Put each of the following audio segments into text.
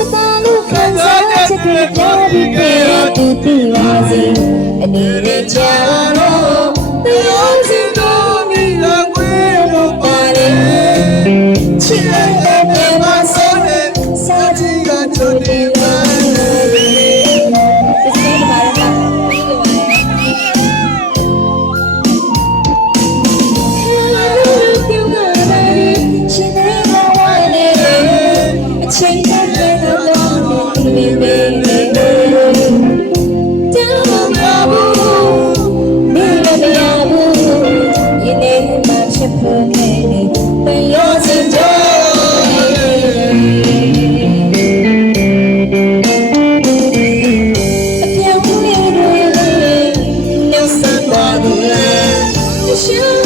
တပါလို့ခံစားချက်တွေပြောပြီးပြောတူတူပါစေအနေနဲ့ချာလို့ပြောစင်တော့မိလောင်ွယ်လို့ပါတယ်ချစ်တဲ့ you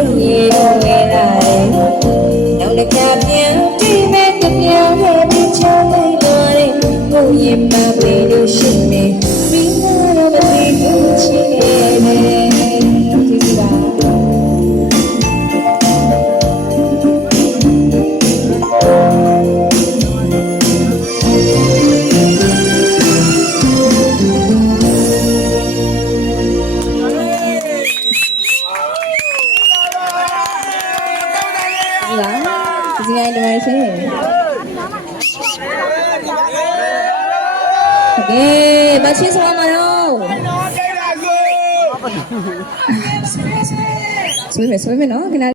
လူကြီးလူငယ်လာတယ်နောက်တစ်ခါပြန်ဒီမဲ့တပြောင်းခဲ့ပြီးချမ်းသာတယ်ကိုရင်မ နိုင်တယ်ရှင်โอเคဘာချင်းဆောင်မလို့ဆွေးမယ်ဆွေးမယ်နော်ခဏ